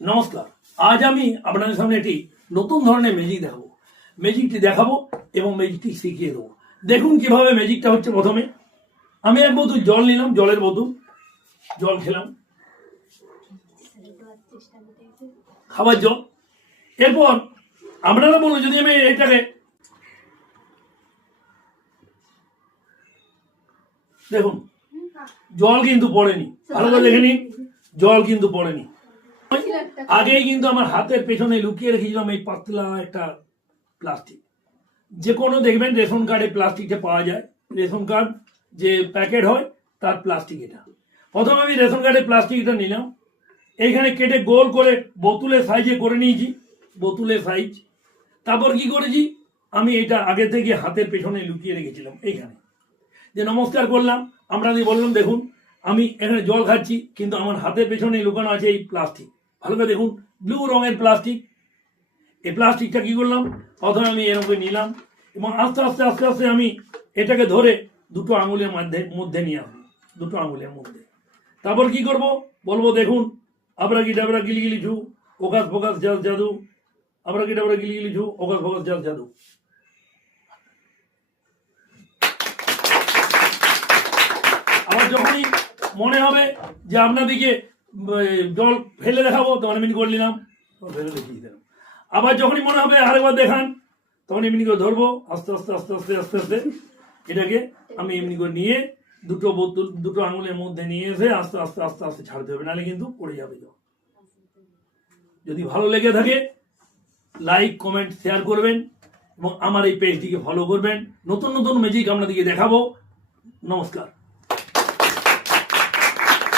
নমস্কার। আজ আমি আপনাদের সামনে একটি নতুন ধরনের ম্যাজিক দেখাবো। ম্যাজিকটি দেখাবো এবং ম্যাজিকটি শিখিয়ে দেবো। দেখুন কিভাবে ম্যাজিকটা হচ্ছে। প্রথমে আমি এক বোতল জল নিলাম, জলের বোতল, জল খেলাম, খাবার জল। এরপর আপনারা বলুন, যদি আমি এটাকে দেখুন, জল কিন্তু পড়েনি, ভালো করে দেখে নিন, জল কিন্তু পড়েনি। আগেই কিন্তু আমার হাতের পেছনে লুকিয়ে রেখেছিলাম এই পাতলা একটা প্লাস্টিক। যে কোনো দেখবেন রেশন কার্ডে প্লাস্টিকটা পাওয়া যায়, রেশন কার্ড যে প্যাকেট হয় তার প্লাস্টিক। এটা প্রথমে আমি রেশন কার্ডের প্লাস্টিকটা নিলাম, এইখানে কেটে গোল করে বোতলের সাইজে করে নিয়েছি, বোতলের সাইজ। তারপর কি করেছি, আমি এটা আগে থেকে হাতের পেছনে লুকিয়ে রেখেছিলাম। এইখানে যে নমস্কার করলাম, আপনাদের বললাম দেখুন আমি এখানে জল খাচ্ছি, কিন্তু আমার হাতের পেছনে লুকানো আছে এই প্লাস্টিক। ভালো করে দেখুন, ব্লু রঙের প্লাস্টিক। এই প্লাস্টিকটা কি করলাম, প্রথমে আমি এরকম নিলাম এবং আস্তে আস্তে আস্তে আস্তে আমি এটাকে ধরে দুটো আঙুলের মধ্যে নিয়ে আসবো, দুটো আঙুলের মধ্যে। তারপর কি করব বলবো, দেখুন আবরা কি ডাবরা গিলি গিলি ঝু ওকাস ফোকাস জাল জাদু, আবরা কি ডাবরা গিলি গিলি ঝু ওকাস ফোকাস জাল জাদু। আবার যখনই মনে হবে যে আপনাদিকে জল ফেলে দেখাবো, তখন এমনি করে নিলাম, ফেলে দেখিয়ে দিলাম। আবার যখনই মনে হবে আরেকবার দেখান, তখন এমনি করে ধরবো, আস্তে আস্তে আস্তে আস্তে আস্তে আস্তে এটাকে আমি এমনি করে নিয়ে দুটো বোতল দুটো আঙুলের মধ্যে নিয়ে এসে আস্তে আস্তে আস্তে আস্তে ছাড়তে হবে, নাহলে কিন্তু পড়ে যাবে জল। যদি ভালো লেগে থাকে লাইক কমেন্ট শেয়ার করবেন এবং আমার এই পেজটিকে ফলো করবেন। নতুন নতুন ম্যাজিক আপনাদেরকে দেখাবো। নমস্কার।